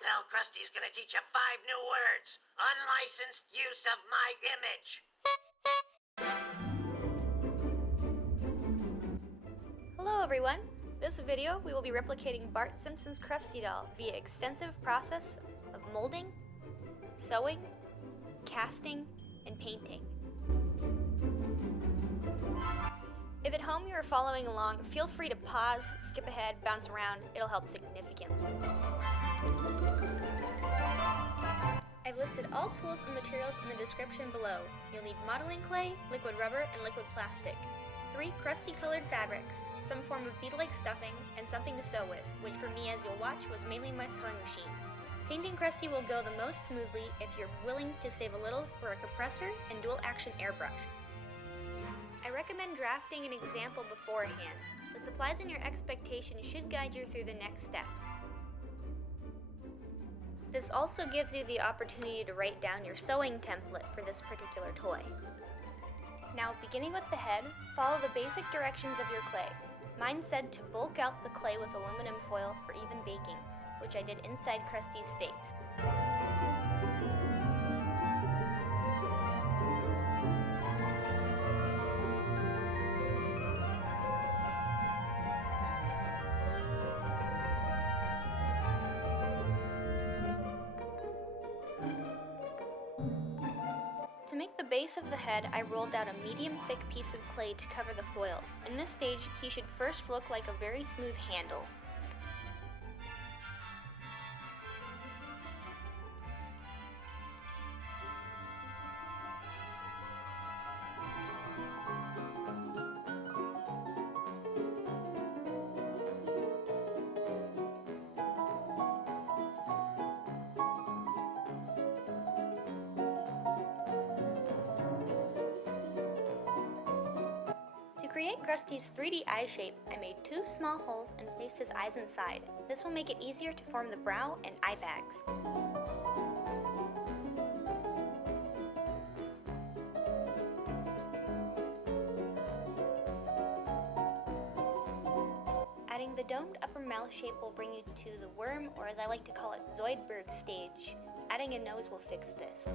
pal Krusty's gonna teach you 5 new words. Unlicensed use of my image. Hello everyone! This video we will be replicating Bart Simpson's Krusty doll via extensive process of molding, sewing, casting, and painting. If at home you are following along, feel free to pause, skip ahead, bounce around, it'll help significantly. I've listed all tools and materials in the description below. You'll need modeling clay, liquid rubber, and liquid plastic. 3 Krusty colored fabrics, some form of bead-like stuffing, and something to sew with, which for me, as you'll watch, was mainly my sewing machine. Painting Krusty will go the most smoothly if you're willing to save a little for a compressor and dual-action airbrush. I recommend drafting an example beforehand. The supplies and your expectations should guide you through the next steps. This also gives you the opportunity to write down your sewing template for this particular toy. Now, beginning with the head, follow the basic directions of your clay. Mine said to bulk out the clay with aluminum foil for even baking, which I did inside Krusty's face. To make the base of the head, I rolled out a medium thick piece of clay to cover the foil. In this stage, he should first look like a very smooth handle. To create Krusty's 3D eye shape, I made 2 small holes and placed his eyes inside. This will make it easier to form the brow and eye bags. Adding the domed upper mouth shape will bring you to the worm, or as I like to call it, Zoidberg stage. Adding a nose will fix this.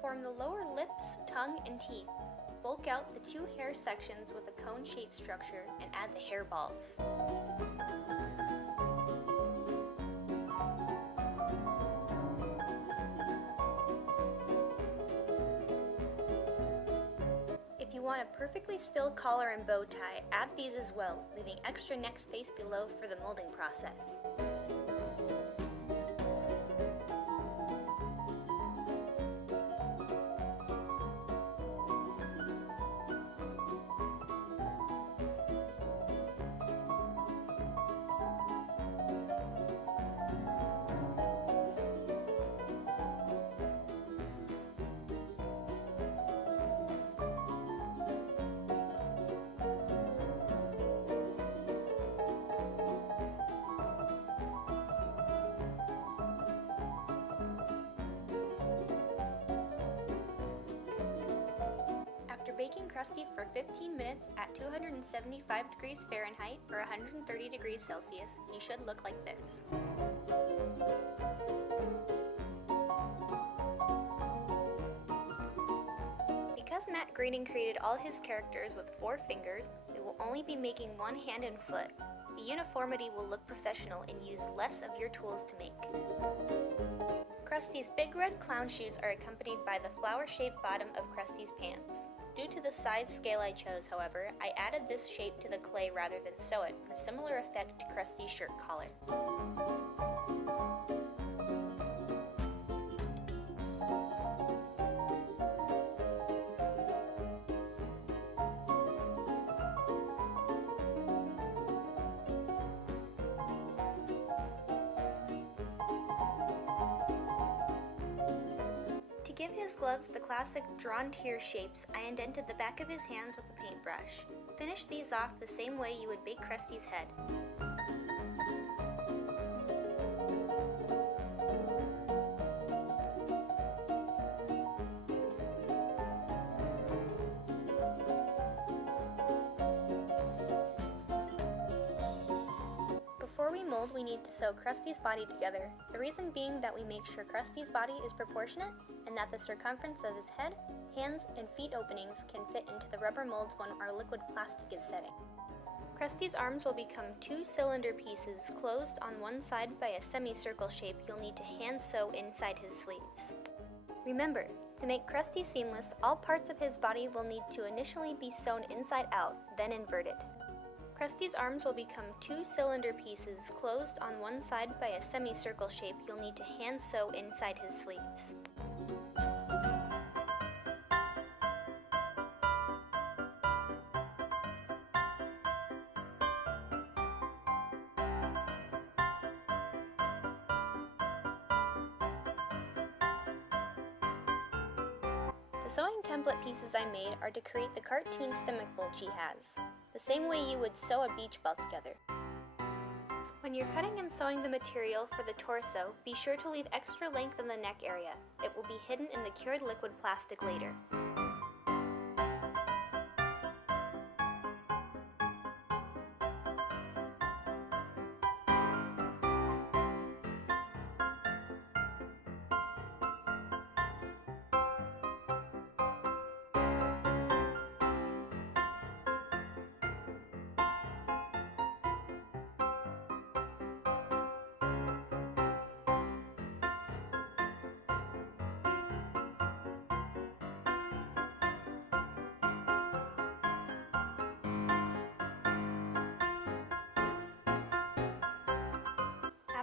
Form the lower lips, tongue, and teeth. Bulk out the 2 hair sections with a cone-shaped structure and add the hair balls. If you want a perfectly still collar and bow tie, add these as well, leaving extra neck space below for the molding process. After baking Krusty for 15 minutes at 275 degrees Fahrenheit or 130 degrees Celsius, he should look like this. Because Matt Groening created all his characters with 4 fingers, we will only be making 1 hand and foot. The uniformity will look professional and use less of your tools to make. Krusty's big red clown shoes are accompanied by the flower-shaped bottom of Krusty's pants. Due to the size scale I chose, however, I added this shape to the clay rather than sew it for similar effect to Krusty's shirt collar. To give his gloves the classic drawn tear shapes, I indented the back of his hands with a paintbrush. Finish these off the same way you would bake Krusty's head. important to sew Krusty's body together, the reason being that we make sure Krusty's body is proportionate and that the circumference of his head, hands, and feet openings can fit into the rubber molds when our liquid plastic is setting. Krusty's arms will become two cylinder pieces closed on one side by a semicircle shape you'll need to hand sew inside his sleeves. Remember, to make Krusty seamless, all parts of his body will need to initially be sewn inside out, then inverted. Krusty's arms will become two cylinder pieces closed on one side by a semicircle shape you'll need to hand sew inside his sleeves. The sewing template pieces I made are to create the cartoon stomach bulge he has, the same way you would sew a beach ball together. When you're cutting and sewing the material for the torso, be sure to leave extra length in the neck area. It will be hidden in the cured liquid plastic later.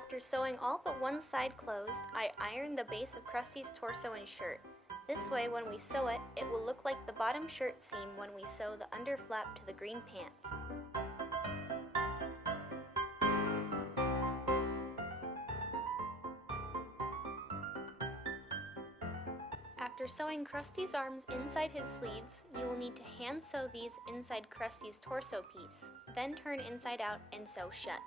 After sewing all but one side closed, I ironed the base of Krusty's torso and shirt. This way, when we sew it, it will look like the bottom shirt seam when we sew the under flap to the green pants. After sewing Krusty's arms inside his sleeves, you will need to hand sew these inside Krusty's torso piece, then turn inside out and sew shut.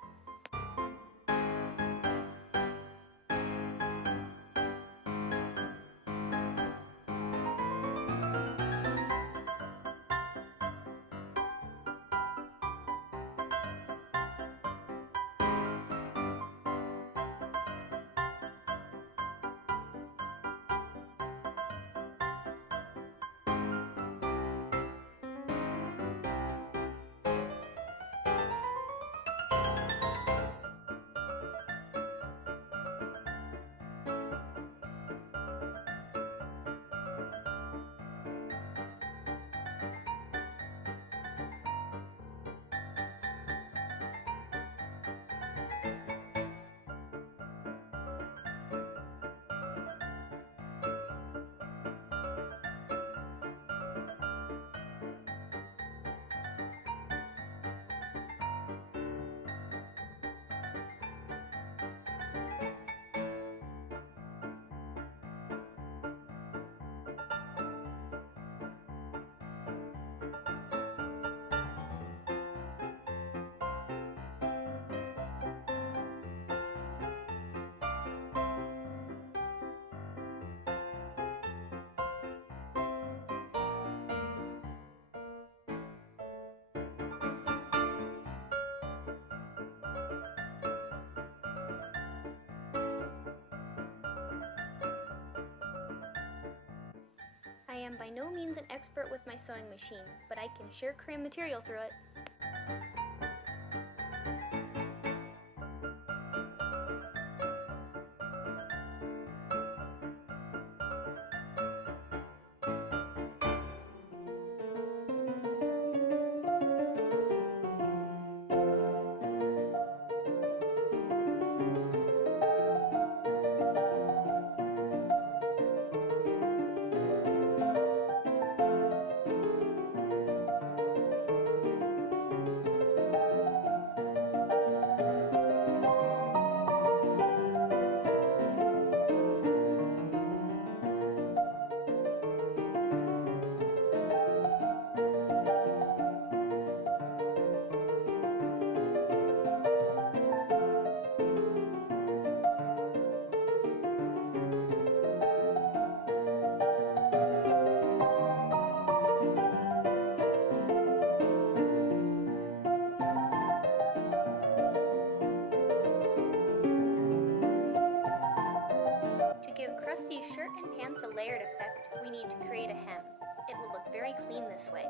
I am by no means an expert with my sewing machine, but I can sure cram material through it. a layered effect, we need to create a hem. It will look very clean this way.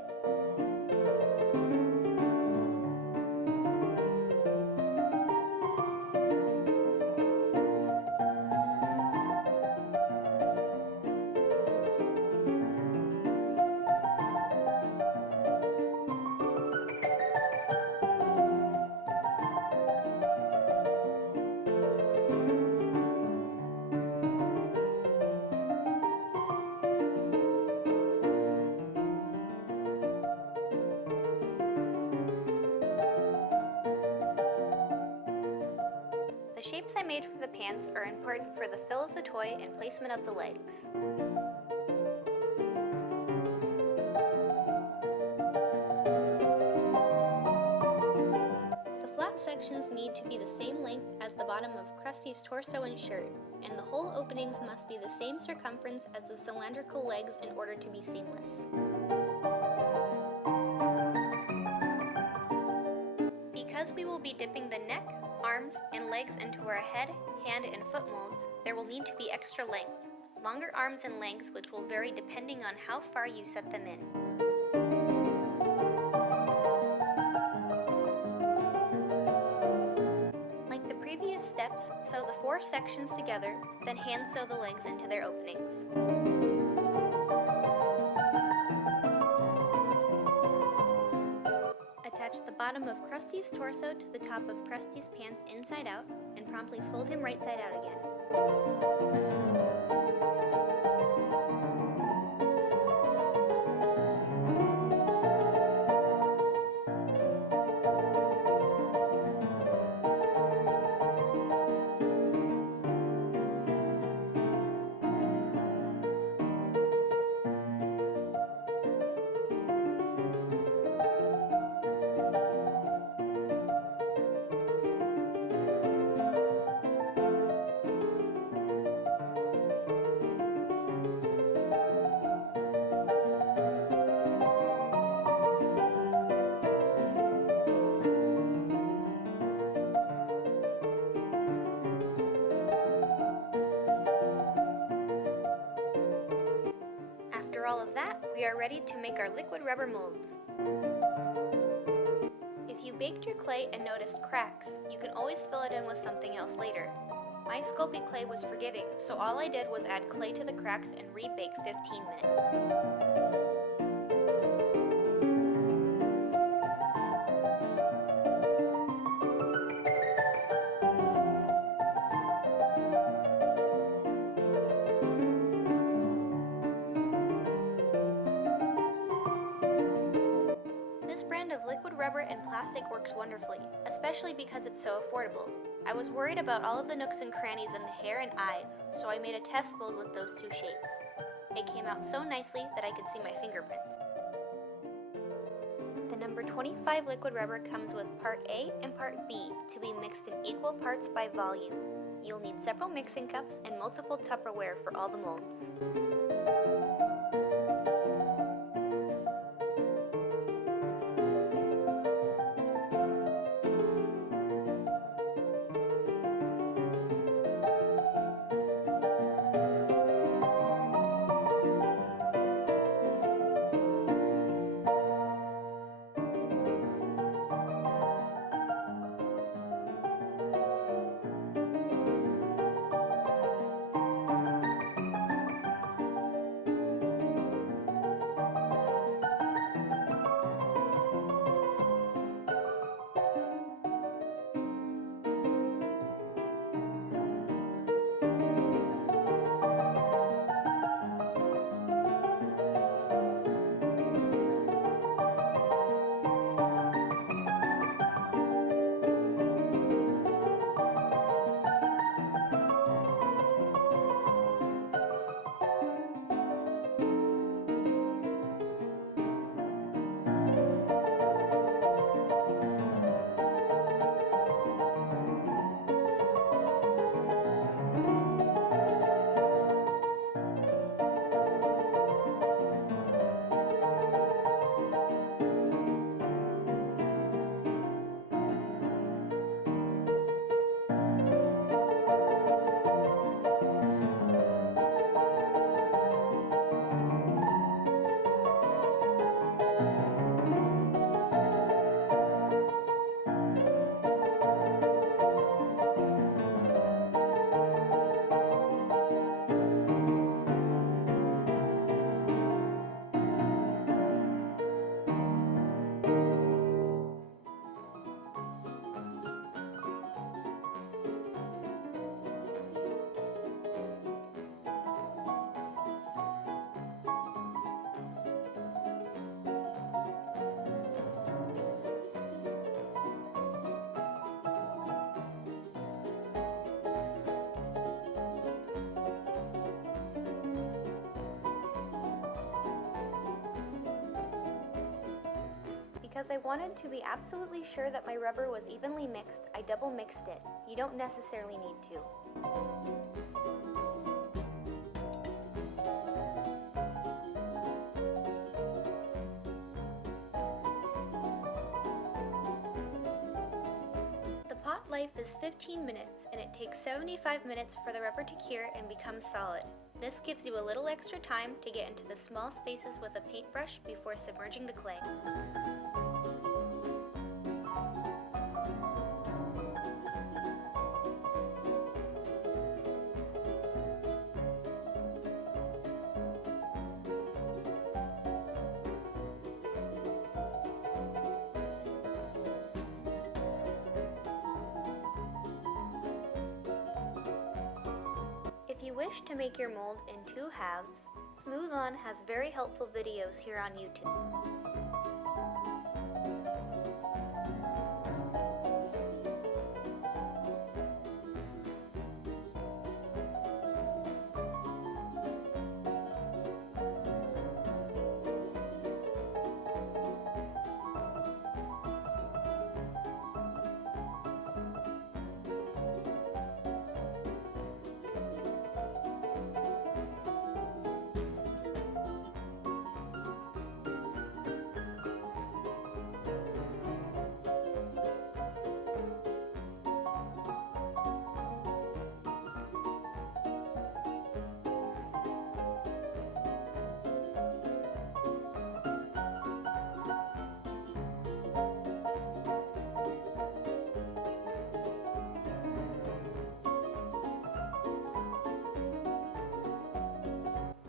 The shapes I made for the pants are important for the fill of the toy and placement of the legs. The flat sections need to be the same length as the bottom of Krusty's torso and shirt, and the hole openings must be the same circumference as the cylindrical legs in order to be seamless. Because we will be dipping the neck, arms, and legs into our head, hand, and foot molds, there will need to be extra length. Longer arms and legs which will vary depending on how far you set them in. Like the previous steps, sew the 4 sections together, then hand sew the legs into their openings. Attach the bottom of Krusty's torso to the top of Krusty's pants inside out, and promptly fold him right side out again. After all of that, we are ready to make our liquid rubber molds. If you baked your clay and noticed cracks, you can always fill it in with something else later. My Sculpey clay was forgiving, so all I did was add clay to the cracks and rebake 15 minutes. This brand of liquid rubber and plastic works wonderfully, especially because it's so affordable. I was worried about all of the nooks and crannies in the hair and eyes, so I made a test mold with those 2 shapes. It came out so nicely that I could see my fingerprints. The number 25 liquid rubber comes with part A and part B to be mixed in equal parts by volume. You'll need several mixing cups and multiple Tupperware for all the molds. Because I wanted to be absolutely sure that my rubber was evenly mixed, I double mixed it. You don't necessarily need to. The pot life is 15 minutes, and it takes 75 minutes for the rubber to cure and become solid. This gives you a little extra time to get into the small spaces with a paintbrush before submerging the clay. If you wish to make your mold in 2 halves, Smooth On has very helpful videos here on YouTube.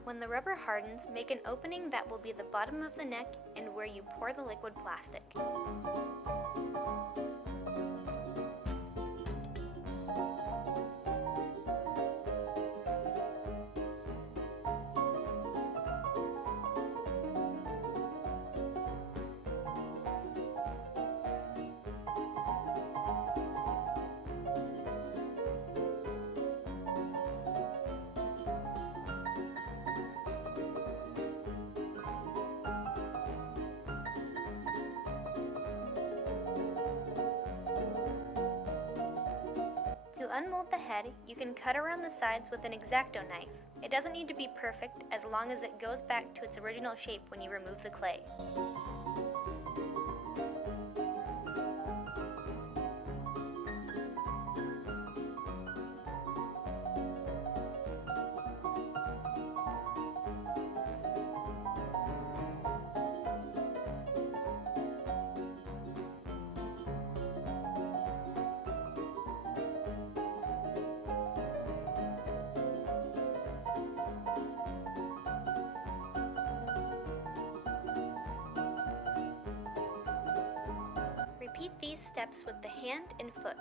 When the rubber hardens, make an opening that will be the bottom of the neck and where you pour the liquid plastic. To unmold the head, you can cut around the sides with an X-acto knife. It doesn't need to be perfect as long as it goes back to its original shape when you remove the clay. Repeat these steps with the hand and foot.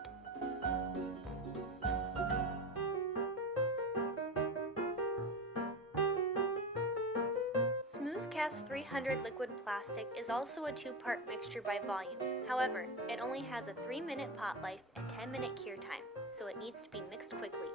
Smooth Cast 300 liquid plastic is also a 2-part mixture by volume. However, it only has a 3-minute pot life and 10-minute cure time, so it needs to be mixed quickly.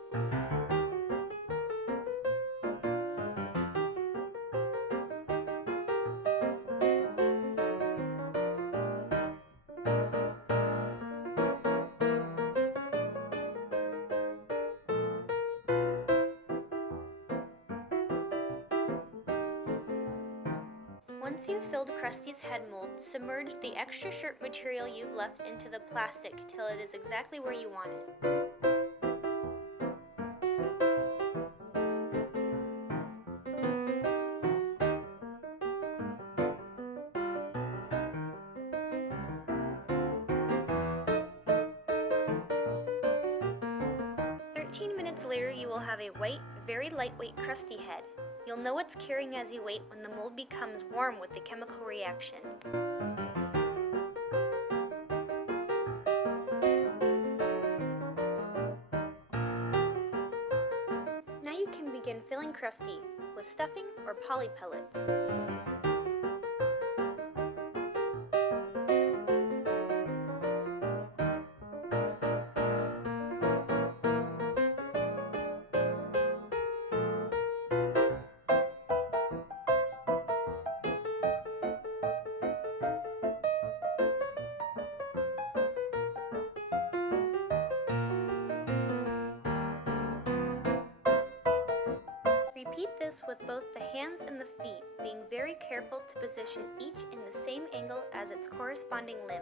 Once you've filled Krusty's head mold, submerge the extra shirt material you've left into the plastic till it is exactly where you want it. Minutes later, you will have a white, very lightweight Krusty head. You'll know it's curing as you wait when the mold becomes warm with the chemical reaction. Now you can begin filling Krusty with stuffing or Polly-pellets. Repeat this with both the hands and the feet, being very careful to position each in the same angle as its corresponding limb.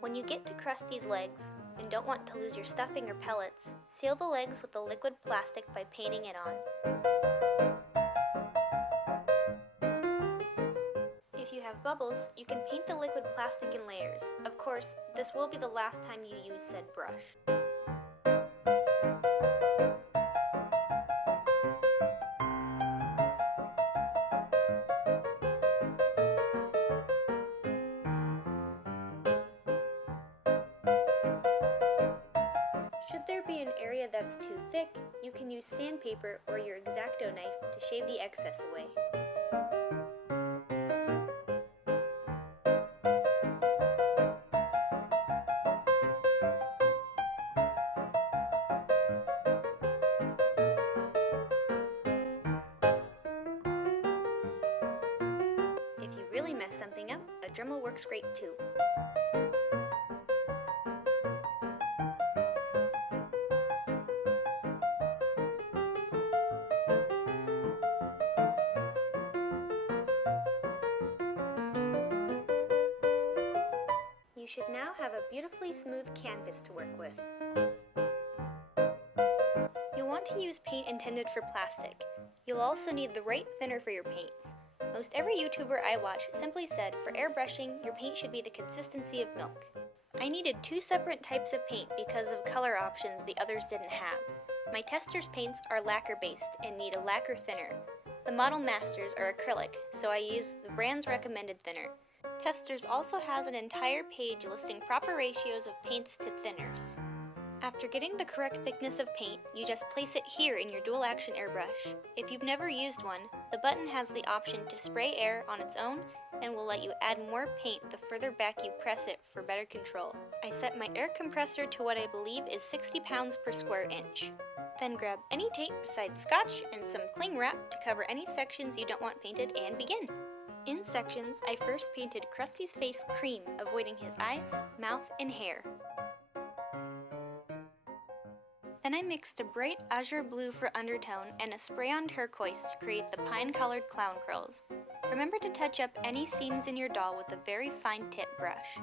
When you get to Krusty's legs and don't want to lose your stuffing or pellets, seal the legs with the liquid plastic by painting it on. If you have bubbles, you can paint the liquid plastic in layers. Of course, this will be the last time you use said brush. Should there be an area that's too thick, you can use sandpaper or your X-acto knife to shave the excess away. If you really mess something up, a Dremel works great too. You should now have a beautifully smooth canvas to work with. You'll want to use paint intended for plastic. You'll also need the right thinner for your paints. Most every YouTuber I watch simply said for airbrushing, your paint should be the consistency of milk. I needed two separate types of paint because of color options the others didn't have. My tester's paints are lacquer based and need a lacquer thinner. The Model Masters are acrylic, so I used the brand's recommended thinner. Testers also has an entire page listing proper ratios of paints to thinners. After getting the correct thickness of paint, you just place it here in your dual action airbrush. If you've never used one, the button has the option to spray air on its own and will let you add more paint the further back you press it for better control. I set my air compressor to what I believe is 60 pounds per square inch. Then grab any tape besides scotch and some cling wrap to cover any sections you don't want painted and begin. In sections, I first painted Krusty's face cream, avoiding his eyes, mouth, and hair. Then I mixed a bright azure blue for undertone and a spray-on turquoise to create the pine-colored clown curls. Remember to touch up any seams in your doll with a very fine tip brush.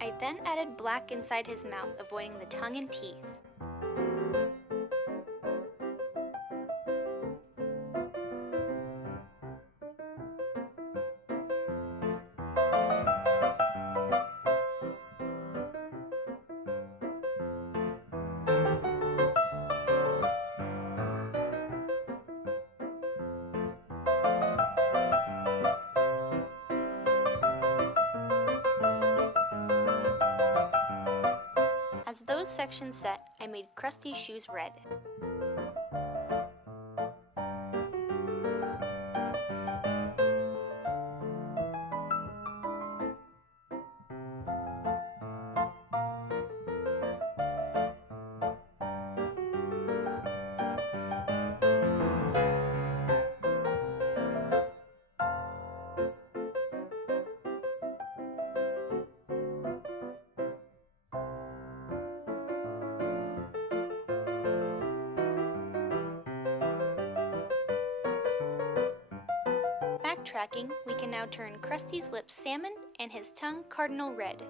I then added black inside his mouth, avoiding the tongue and teeth. As those sections set, I made Krusty's shoes red. backtracking, we can now turn Krusty's lips salmon and his tongue cardinal red.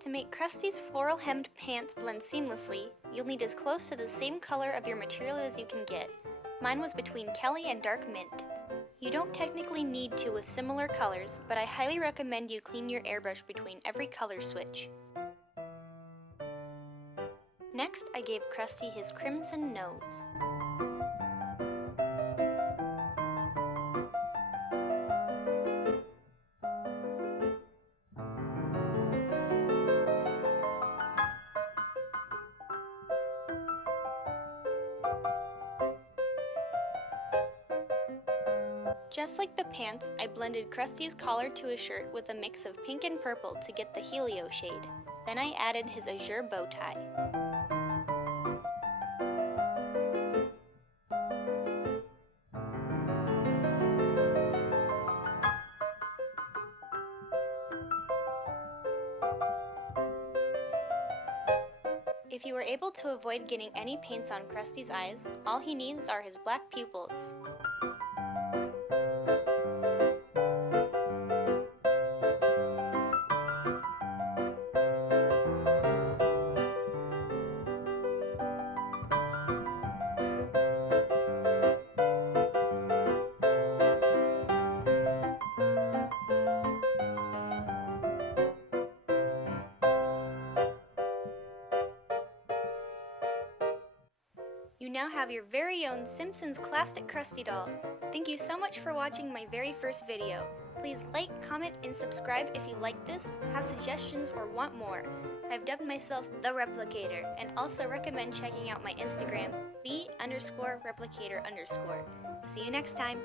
To make Krusty's floral hemmed pants blend seamlessly, you'll need as close to the same color of your material as you can get. Mine was between Kelly and Dark Mint. You don't technically need to with similar colors, but I highly recommend you clean your airbrush between every color switch. Next, I gave Krusty his crimson nose. Just like the pants, I blended Krusty's collar to his shirt with a mix of pink and purple to get the helio shade. Then I added his azure bow tie. If you were able to avoid getting any paints on Krusty's eyes, all he needs are his black pupils. You now have your very own Simpsons classic Krusty doll. Thank you so much for watching my very first video. Please like, comment, and subscribe if you like this, have suggestions, or want more. I've dubbed myself The Replicator, and also recommend checking out my Instagram, the_replicator_. See you next time!